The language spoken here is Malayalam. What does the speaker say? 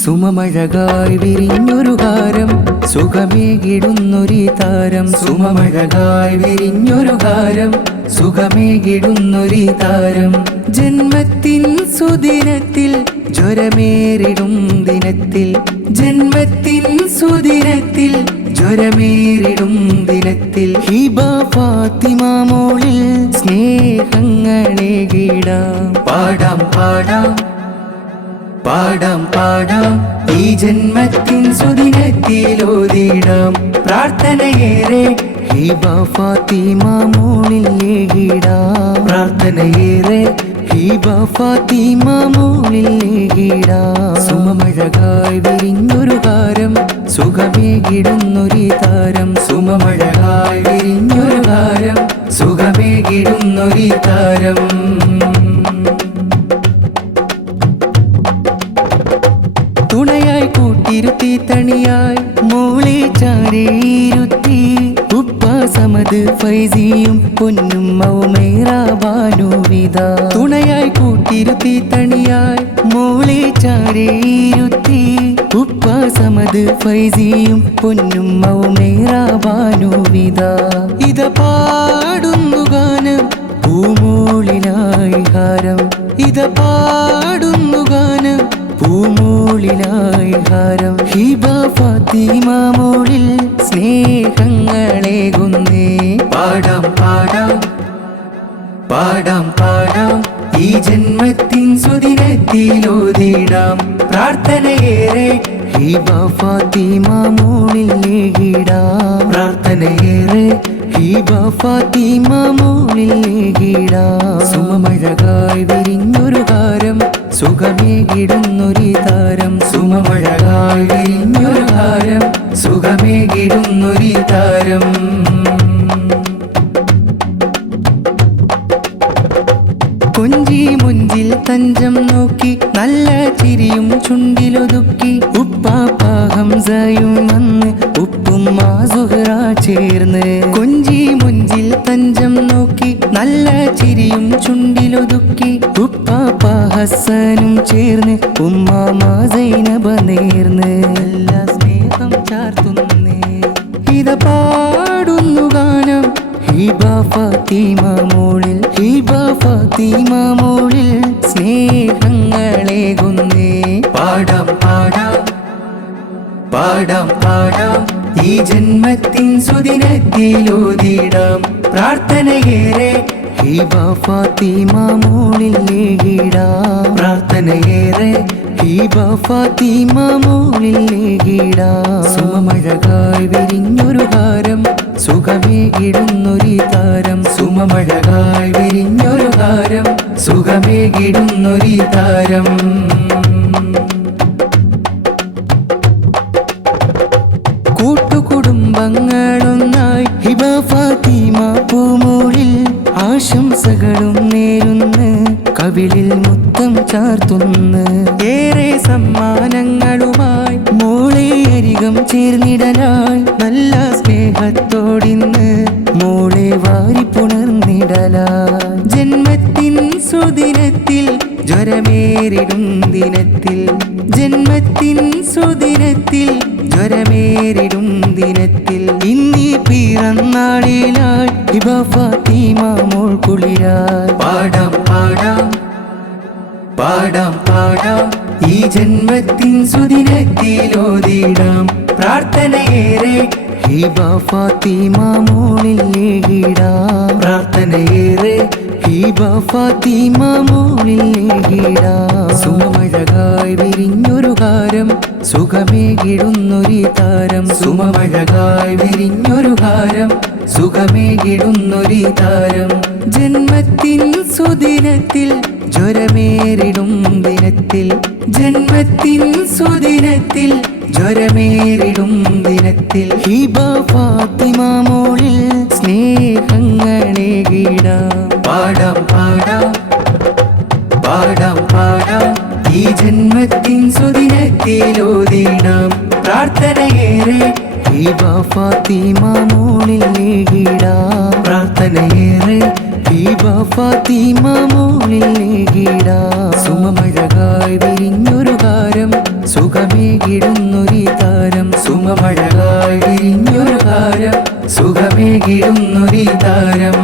സുമമഴകായി വിരിഞ്ഞൊരു കാരം സുഖമേകിടുന്നൊരു താരം സുമമഴകായി വിരിഞ്ഞൊരു കാരം സുഖമേകിടുന്നൊരു താരം ജന്മത്തിൻ സുദിനത്തിൽ ജ്വരമേറിടും ദിനത്തിൽ ജന്മത്തിൻ സുദിനത്തിൽ ജ്വരമേറിടും ദിനത്തിൽ ഹിബ ഫാത്തിമ മോളിൽ സ്നേഹങ്ങളെ ഗീടാം പാടാം പാടാം പാടാം പാടാം ഈ ജന്മത്തിൻ സുദിനത്തിലോതിടാം പ്രാർത്ഥനയേറെ ഹിബ ഫാത്തിമ മോളിൽ ഗീടാം പ്രാർത്ഥനയേറെ ഹിബ ഫാത്തിമ മോളിൽ ഗീടാം സുമമഴകായി വിരിഞ്ഞൊരു കാരം സുഖമേകിടുന്നൊരു താരം സുമമഴകായി വിരിഞ്ഞൊരു കാരം സുഖമേകിടുന്നൊരു താരം തുണയായി കൂട്ടിരുത്തി തണിയായി മോളെ ചാരേരുത്തി ഉപ്പ സമത് ഫൈസിയും പൊന്നും മൗമേറാബാനുവിത തുണയായി കൂട്ടിരുത്തി തണിയായി മോളെ ചാരേരുത്തി ഉപ്പ സമത് ഫൈസിയും പൊന്നും മൗമേറാബാനുവിത ഇത പാടുന്നു ഗാനം പൂമോളിലായി ഹാരം ഇത പാടുന്നു ഗാനം പൂമോളിലായി ഹാരം ഹിബ ഫാത്തിമ മോളിൽ സ്നേഹങ്ങളേകുന്നേ പാടാം പാടാം പാടാം പാടാം ഈ ജന്മത്തിൻ സുദിനത്തിലോതിടാം പ്രാർത്ഥനയേറെ ഹിബ ഫാത്തിമ മോളിൽ ഗീടാം പ്രാർത്ഥനയേറെ ഹിബ ഫാത്തിമ മോളിൽ ഗീടാം സുമമഴകായി വിരിഞ്ഞൊരു കാരം സുഖമേകിടുന്നൊരു താരം സുമമഴകായി വിരിഞ്ഞൊരു കാരം സുഖമേകിടുന്നൊരു താരം കൊഞ്ചി മുഞ്ചിൽ തഞ്ചം നോക്കി നല്ല ചിരിയും ചുണ്ടിലൊതുക്കി ഉപ്പാപ്പ ഹംസയും വന്ന് ഉപ്പും സുഹറ ചേർന്ന് കൊഞ്ചി മുഞ്ചിൽ തഞ്ചം നോക്കി നല്ല ചിരിയും ചുണ്ടിലൊതുക്കി ഉപ്പാപ്പ ഹസ്സനും ചേർന്ന് ഉമ്മാമ സൈനബ നേർന്ന് നല്ല സ്നേഹം ചാർത്തുന്നേ ഇത പാടുന്നു ഗാനം ഹിബ ഫാത്തിമ മോളിൽ ഹിബ ഫാത്തിമ മോളിൽ സ്നേഹങ്ങളേകുന്നേ പാടാം പാടാം പാടാം പാടാം ഈ ജന്മത്തിൻ സുദിനത്തിലോതിടാം പ്രാർത്ഥനയേറെ ഹിബ ഫാത്തിമ മോളിൽ ഗീടാം പ്രാർത്ഥനയേറെ ഹിബ ഫാത്തിമ മോളിൽ ഗീടാം സുമമഴകായി വിരിഞ്ഞൊരു കാരം സുഖമേകിടുന്നൊരു താരം സുമമഴകായി വിരിഞ്ഞൊരു കാരം സുഖമേകിടുന്നൊരു താരം കൂട്ടുകുടുംബങ്ങളൊന്നായി ഹിബ ഫാത്തിമ പൂമോളിൽ ആശംസകളും നേരുന്ന് കവിളിൽ മുത്തം ചാർത്തുന്ന് ഏറെ സമ്മാനങ്ങളുമായി മോളെ അരികം ചേർന്നിടലായി നല്ല സ്നേഹത്തോടിന്ന് മോളെ വാരിപ്പുണർന്നിടലായി ജന്മത്തിൻ സുദിനത്തിൽ ജ്വരമേറിടും ദിനത്തിൽ ജന്മത്തിൻ സുദിനത്തിൽ ജ്വരമേറിടും ദിനത്തിൽ ഇന്നി പിറന്നാളിലായി ഹിബ ഫാത്തിമ മോൾ കുളിരായി പാടാം പാടാം പാടാം പാടാം ഈ ജന്മത്തിൻ സുദിനത്തിലോതിടാം പ്രാർത്ഥനയേറെ ഹിബ ഫാത്തിമ മോളിൽ ഗീടാം പ്രാർത്ഥനയേറെ ഹിബ ഫാത്തിമ മോളിൽ ഗീടാം സുമമഴകായി വിരിഞ്ഞൊരു കാരം സുഖമേകിടുന്നൊരു താരം സുമമഴകായി വിരിഞ്ഞൊരു കാരം സുഖമേകിടുന്നൊരു താരം ജന്മത്തിൻ സുദിനത്തിൽ ജ്വരമേറിടും ദിനത്തിൽ ജന്മത്തിൻ സുദിനത്തിൽ ജ്വരമേറിടും ദിനത്തിൽ ഹിബ ഫാത്തിമ മോളിൽ സ്നേഹങ്ങളെ ഗീടാം പാടാം പാടാം പാടാം പാടാം ഈ ജന്മത്തിൻ സുദിനത്തിലോതിടാം പ്രാർത്ഥനയേറെ ഹിബ ഫാത്തിമ മോളിൽ ഗീടാം പ്രാർത്ഥനയേറെ ഹിബ ഫാത്തിമ മോളിൽ ഗീടാം സുമമഴകായി വിരിഞ്ഞൊരു കാരം സുഖമേ തേടുന്നൊരു താരം